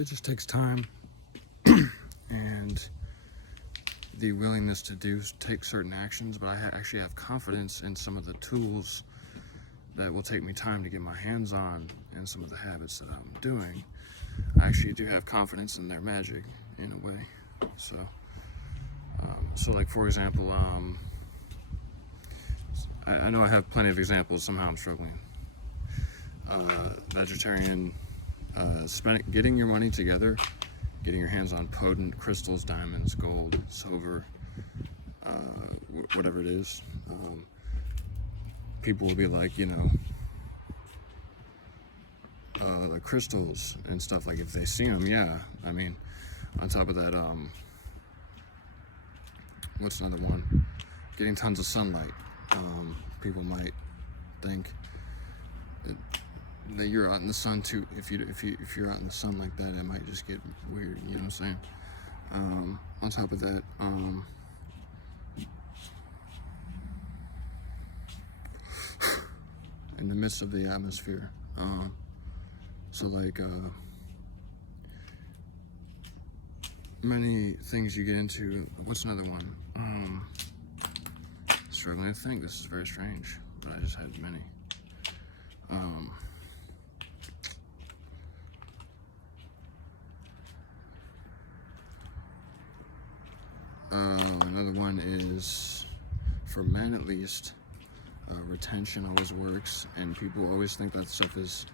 it just takes time and the willingness to take certain actions, but I actually have confidence in some of the tools that will take me time to get my hands on, and some of the habits that I'm doing. I actually do have confidence in their magic in a way. So like for example, I know I have plenty of examples. Somehow I'm struggling. Vegetarian, getting your money together, getting your hands on potent crystals, diamonds, gold, silver, whatever it is. People will be like, the crystals and stuff, like if they see them, yeah. I mean, on top of that, what's another one? Getting tons of sunlight. People might think that you're out in the sun too. If you're out in the sun like that, it might just get weird. You know what I'm saying? On top of that, in the midst of the atmosphere. So like many things you get into. What's another one? Struggling to think. This is very strange, but I just had many. Another one is, for men at least, retention always works, and people always think that stuff is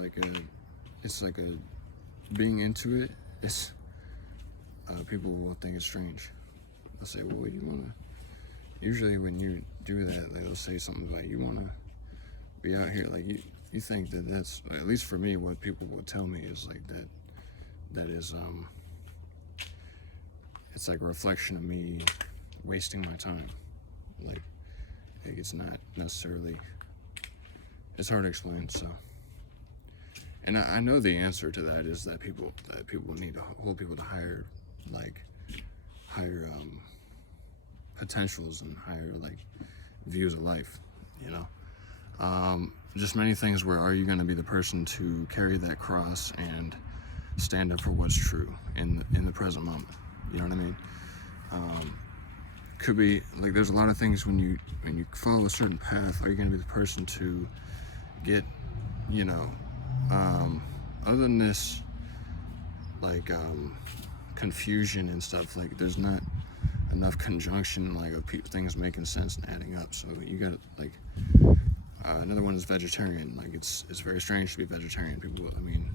like being into it. It's people will think it's strange. They'll say, well, you wanna, usually when you do that, they'll say something like, you wanna be out here, like you think that that's, at least for me, what people will tell me is like that is it's like a reflection of me wasting my time. Like it's not necessarily, it's hard to explain. So, and I know the answer to that is that people need to hold people to higher potentials and higher like views of life, just many things where, are you going to be the person to carry that cross and stand up for what's true in the present moment? You know what I mean? Could be like, there's a lot of things when you follow a certain path. Are you going to be the person to get, other than this, like confusion and stuff, like there's not enough conjunction, like of things making sense and adding up. So you got like another one is vegetarian. Like it's very strange to be vegetarian. People, I mean,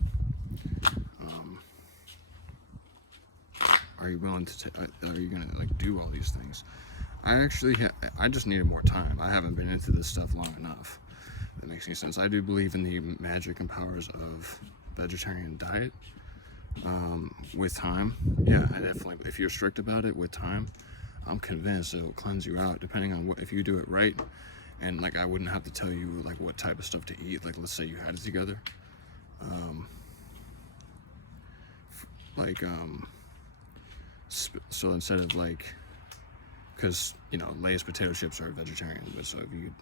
are you willing to are you gonna like do all these things? I just needed more time. I haven't been into this stuff long enough. That makes any sense. I do believe in the magic and powers of vegetarian diet. With time, yeah, I definitely, if you're strict about it with time, I'm convinced it'll cleanse you out, depending on if you do it right. And like, I wouldn't have to tell you like what type of stuff to eat. Like, let's say you had it together. So instead of like, because Lay's potato chips are vegetarian, but so if you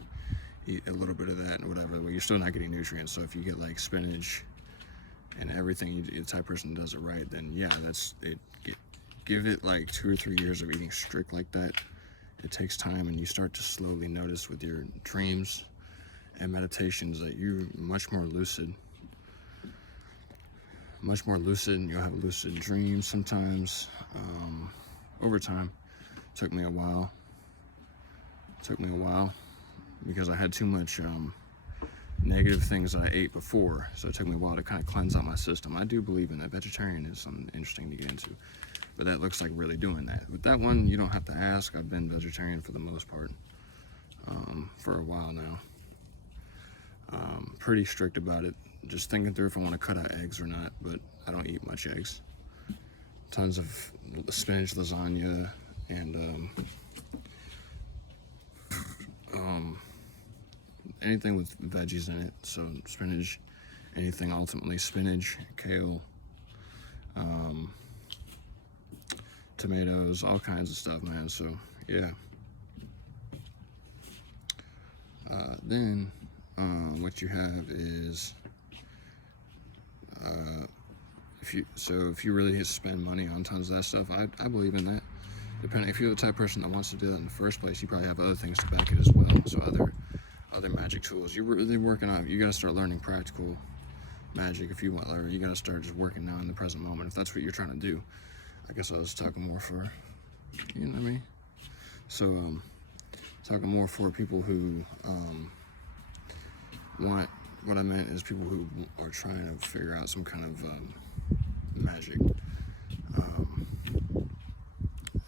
eat a little bit of that and whatever, well, you're still not getting nutrients. So if you get like spinach and everything, the type of person does it right, then yeah, that's it. Give it like 2 or 3 years of eating strict like that. It takes time, and you start to slowly notice with your dreams and meditations that you're much more lucid. And you'll have lucid dreams sometimes. Over time, took me a while because I had too much negative things I ate before, so it took me a while to kind of cleanse out my system. I do believe in that. Vegetarian is something interesting to get into, but that looks like really doing that. With that one, you don't have to ask. I've been vegetarian for the most part for a while now. Pretty strict about it, just thinking through if I want to cut out eggs or not, but I don't eat much eggs. Tons of spinach lasagna and anything with veggies in it. So spinach, anything ultimately spinach, kale, tomatoes, all kinds of stuff, man. So yeah. Then what you have is If you really spend money on tons of that stuff, I believe in that. Depending, if you're the type of person that wants to do that in the first place, you probably have other things to back it as well. So other magic tools. You're really working on. You got to start learning practical magic if you want, or you got to start just working now in the present moment if that's what you're trying to do. I guess I was talking more for, you know what I mean. So talking more for people who want. What I meant is people who are trying to figure out some kind of magic.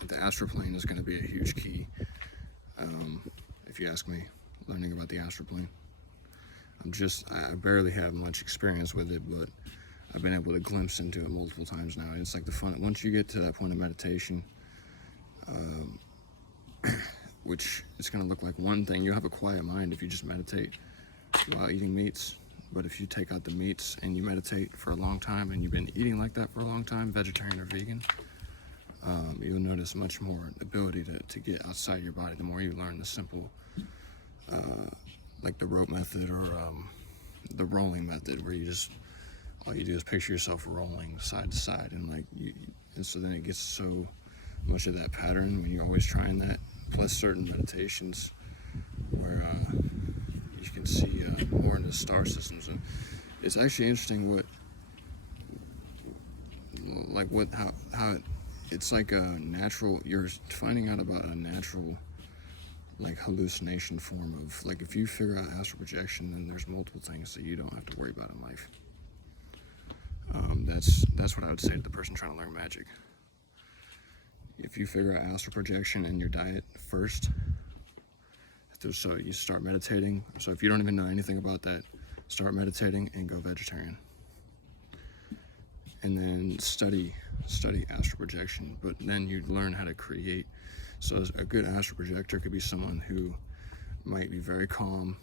The astral plane is going to be a huge key. If you ask me, learning about the astral plane. I barely have much experience with it, but I've been able to glimpse into it multiple times now. It's like the fun, once you get to that point of meditation, which it's going to look like one thing. You'll have a quiet mind if you just meditate while eating meats. But if you take out the meats and you meditate for a long time, and you've been eating like that for a long time, vegetarian or vegan, you'll notice much more ability to get outside your body the more you learn the simple, like the rope method or the rolling method, where all you do is picture yourself rolling side to side, and so then it gets so much of that pattern when you're always trying that, plus certain meditations where you can see more into star systems. And it's actually interesting how it's like a natural, you're finding out about a natural like hallucination form of, like, if you figure out astral projection, then there's multiple things that you don't have to worry about in life. That's what I would say to the person trying to learn magic. If you figure out astral projection in your diet first, so you start meditating. So if you don't even know anything about that, start meditating and go vegetarian. And then study astral projection, but then you learn how to create. So a good astral projector could be someone who might be very calm,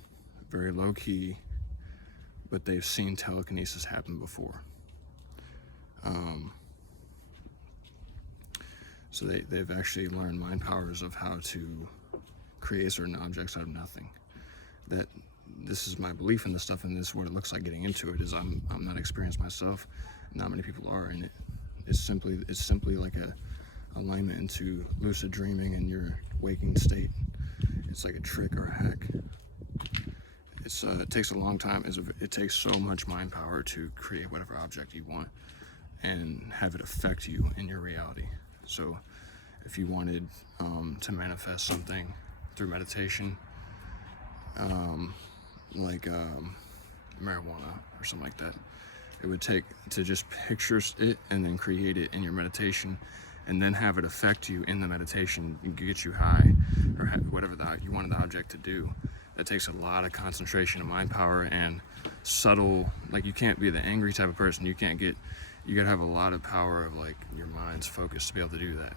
very low key, but they've seen telekinesis happen before. So they've actually learned mind powers of how to create certain objects out of nothing. This is my belief in this stuff, and this is what it looks like getting into it. Is I'm not experienced myself. Not many people are in it. It's simply like a alignment into lucid dreaming in your waking state. It's like a trick or a hack. It takes a long time. It takes so much mind power to create whatever object you want and have it affect you in your reality. So if you wanted to manifest something through meditation, like marijuana or something like that, it would take to just picture it and then create it in your meditation, and then have it affect you in the meditation and get you high, or whatever you wanted the object to do. That takes a lot of concentration of mind power and subtle, like, you can't be the angry type of person. You gotta have a lot of power of, like, your mind's focus to be able to do that.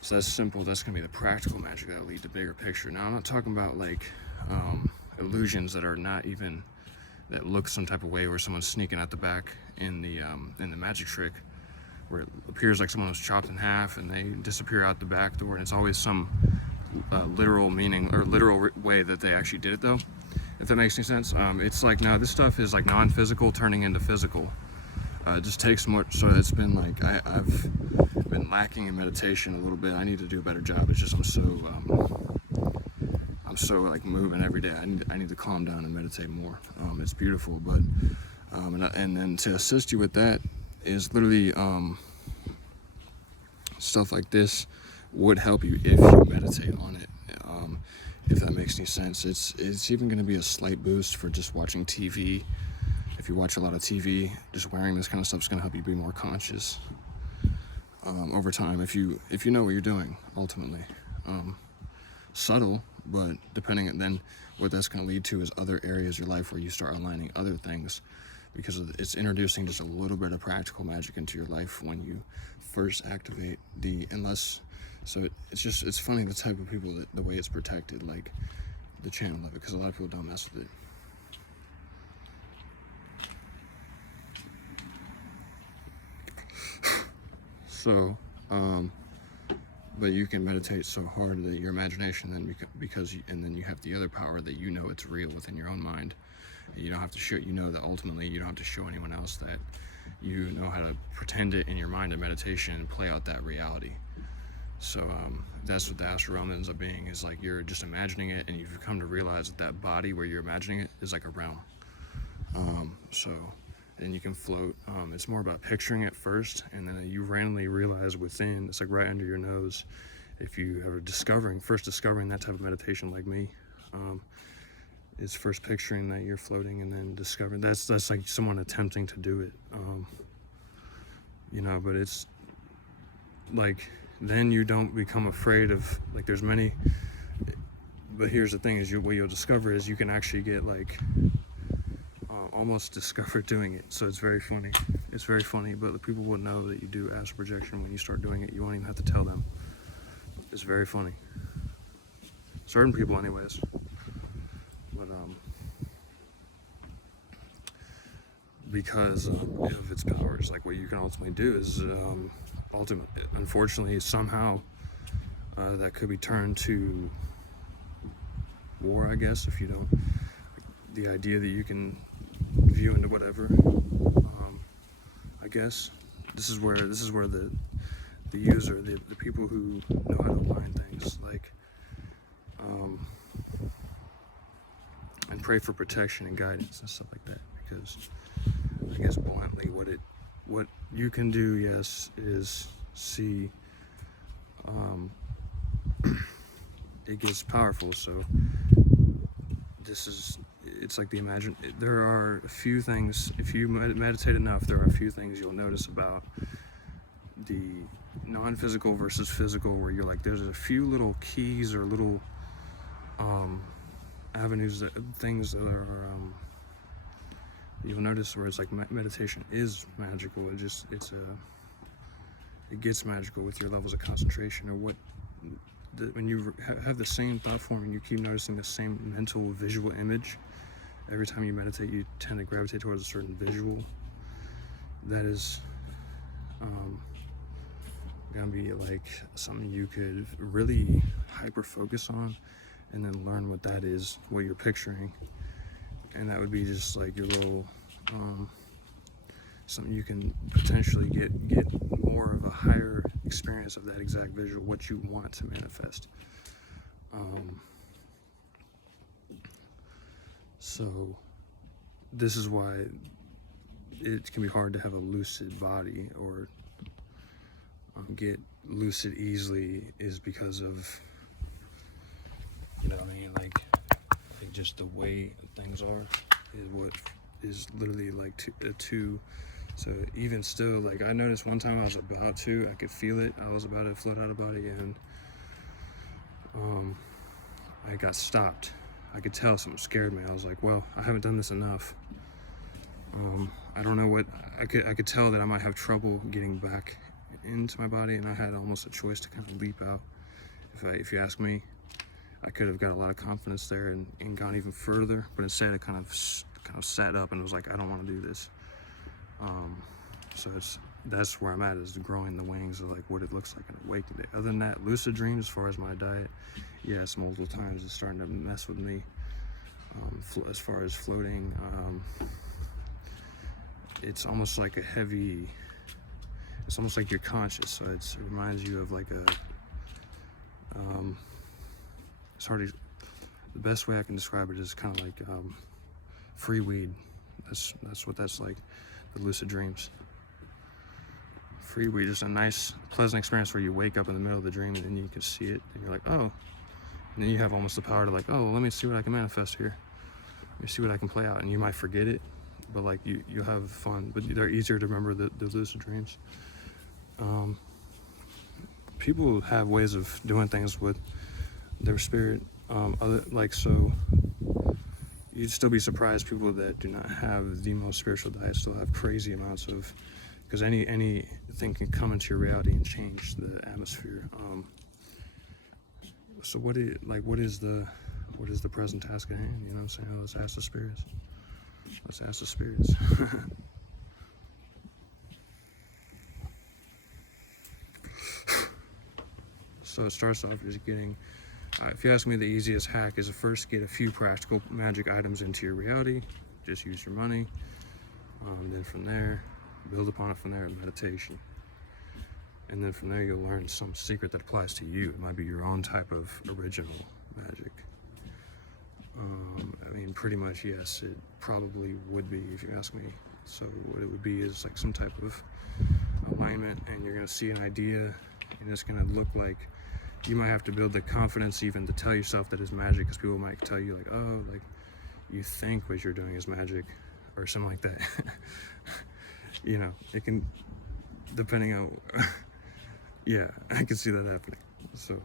So that's simple. That's gonna be the practical magic that'll lead to bigger picture. Now I'm not talking about like illusions that are not even, that look some type of way, where someone's sneaking out the back in the magic trick, where it appears like someone was chopped in half and they disappear out the back door, and it's always some literal meaning or literal way that they actually did it, though, if that makes any sense. It's like, now this stuff is like non-physical turning into physical. It just takes more. So it's been like, I've been lacking in meditation a little bit. I need to do a better job. It's just I'm so like moving every day. I need to calm down and meditate more. It's beautiful, but and then to assist you with that is literally stuff like this would help you if you meditate on it. If that makes any sense. It's even going to be a slight boost for just watching TV. If you watch a lot of TV, just wearing this kind of stuff is going to help you be more conscious over time. If you know what you're doing, ultimately. Subtle, but depending, then what that's going to lead to is other areas of your life where you start aligning other things, because it's introducing just a little bit of practical magic into your life when you first activate it's funny the type of people the way it's protected, like the channel of it, because a lot of people don't mess with it. So But you can meditate so hard that your imagination then and then you have the other power that you know it's real within your own mind. You don't have to show, you know that ultimately you don't have to show anyone else that you know how to pretend it in your mind in meditation and play out that reality. So that's what the astral realm ends up being, is like you're just imagining it, and you've come to realize that that body where you're imagining it is like a realm. So then you can float. It's more about picturing it first, and then you randomly realize within, it's like right under your nose. If you are first discovering that type of meditation like me, is first picturing that you're floating, and then discovering that's like someone attempting to do it. But it's like, then you don't become afraid of, like, there's many, but here's the thing, is what you'll discover is you can actually get like almost discover doing it. So it's very funny, but the people will know that you do astral projection when you start doing it. You won't even have to tell them. It's very funny, certain people anyways. But because of its powers, like what you can ultimately do is unfortunately somehow that could be turned to war, I guess, if you don't, the idea that you can view into whatever. I guess this is where the user, the people who know how to align things, like and pray for protection and guidance and stuff like that, because I guess bluntly what you can do, yes, is see it gets powerful. So it's like there are a few things, if you meditate enough, there are a few things you'll notice about the non-physical versus physical, where you're like, there's a few little keys or little avenues, things that are you'll notice where it's like meditation is magical. It gets magical with your levels of concentration, or when you have the same thought form and you keep noticing the same mental visual image. Every time you meditate, you tend to gravitate towards a certain visual. That is gonna be like something you could really hyper focus on, and then learn what that is, what you're picturing. And that would be just like your little something you can potentially get more of a higher experience of that exact visual, what you want to manifest. So this is why it can be hard to have a lucid body, or get lucid easily, is because of, like just the way things are is what is literally like two. So even still, like I noticed one time I could feel it, I was about to float out of body, and I got stopped. I could tell something scared me. I was like, well, I haven't done this enough. I don't know what, I could tell that I might have trouble getting back into my body, and I had almost a choice to kind of leap out. If you ask me, I could have got a lot of confidence there and gone even further, but instead I kind of sat up and was like, I don't want to do this. So that's where I'm at, is growing the wings of like what it looks like in a waking day. Other than that, lucid dreams, as far as my diet, yes, multiple times it's starting to mess with me. As far as floating, it's almost like it's almost like you're conscious. So it reminds you of like it's hard to, the best way I can describe it is kind of like free weed. That's what that's like, the lucid dreams. Free weed is a nice, pleasant experience where you wake up in the middle of the dream and then you can see it and you're like, oh. And then you have almost the power to like, oh, let me see what I can manifest here. Let me see what I can play out. And you might forget it, but like you'll have fun. But they're easier to remember, the lucid dreams. People have ways of doing things with their spirit. So you'd still be surprised, people that do not have the most spiritual diet still have crazy amounts of, because anything can come into your reality and change the atmosphere. So what is the present task at hand? You know what I'm saying? Let's ask the spirits. Let's ask the spirits. So it starts off just getting, if you ask me, the easiest hack is to first get a few practical magic items into your reality. Just use your money. Then from there, build upon it from there in meditation. And then from there, you'll learn some secret that applies to you. It might be your own type of original magic. I mean, pretty much, yes, it probably would be, if you ask me. So what it would be is like some type of alignment, and you're gonna see an idea, and it's gonna look like you might have to build the confidence even to tell yourself that it's magic, because people might tell you like, oh, like you think what you're doing is magic, or something like that. You know, it can, depending on, yeah, I can see that happening. So,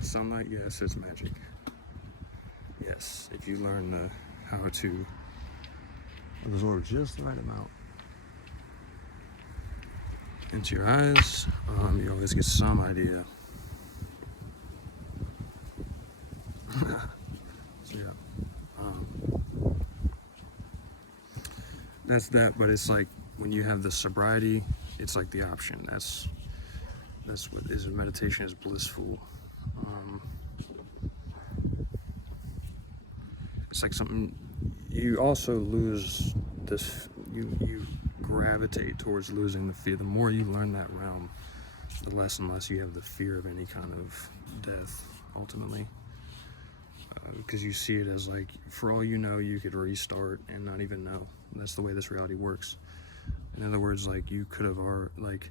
sunlight, yes, it's magic. Yes, if you learn how to absorb just the right amount into your eyes, you always get some idea. So yeah, that's that. But it's like when you have the sobriety, it's like the option. That's what is meditation is blissful. It's like something you also lose this. You gravitate towards losing the fear. The more you learn that realm, the less and less you have the fear of any kind of death. Ultimately, because you see it as like, for all you know, you could restart and not even know. That's the way this reality works. In other words, like you could have like,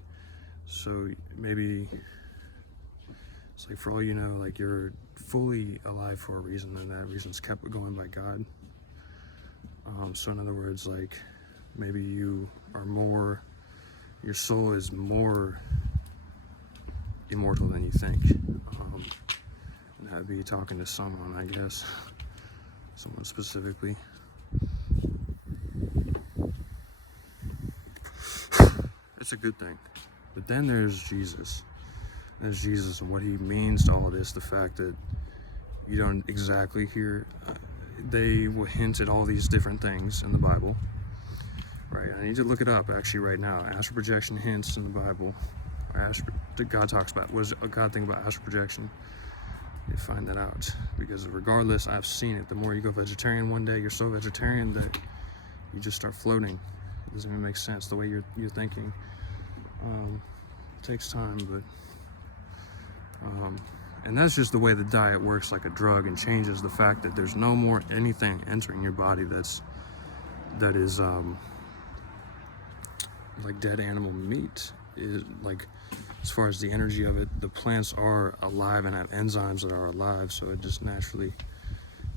so maybe it's like, for all you know, like you're fully alive for a reason, and that reason's kept going by God. So in other words, like maybe you are more, your soul is more immortal than you think. And that'd be talking to someone, I guess, someone specifically. It's a good thing. But then there's Jesus. There's Jesus and what he means to all this. The fact that you don't exactly hear, they will hint at all these different things in the Bible. Right, I need to look it up actually right now. Astral projection hints in the Bible. God talks about, what does God think about astral projection? You find that out, because regardless, I've seen it. The more you go vegetarian one day, you're so vegetarian that you just start floating. It doesn't even make sense the way you're thinking. It takes time, but and that's just the way the diet works, like a drug, and changes the fact that there's no more anything entering your body that is like dead animal meat. Is like, as far as the energy of it, the plants are alive and have enzymes that are alive, so it just naturally,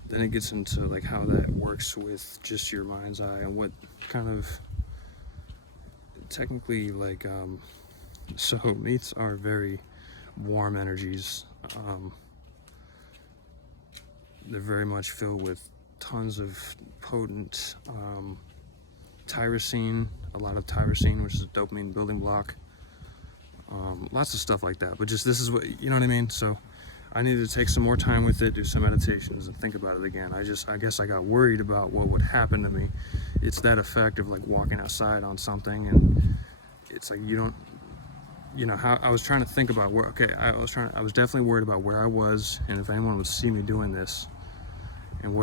then it gets into like how that works with just your mind's eye and what kind of technically like so meats are very warm energies. They're very much filled with tons of potent tyrosine, a lot of tyrosine, which is a dopamine building block. Lots of stuff like that, but just, this is what, you know what I mean? So I needed to take some more time with it, do some meditations, and think about it again. I guess I got worried about what would happen to me. It's that effect of like walking outside on something, and it's like you don't, you know, how I was trying to think about where, okay, I was definitely worried about where I was, and if anyone would see me doing this, and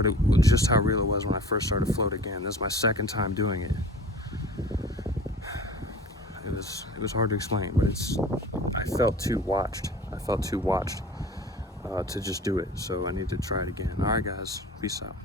just how real it was when I first started float again. This is my second time doing it. It was hard to explain, but I felt too watched. To just do it, so I need to try it again. All right, guys, peace out.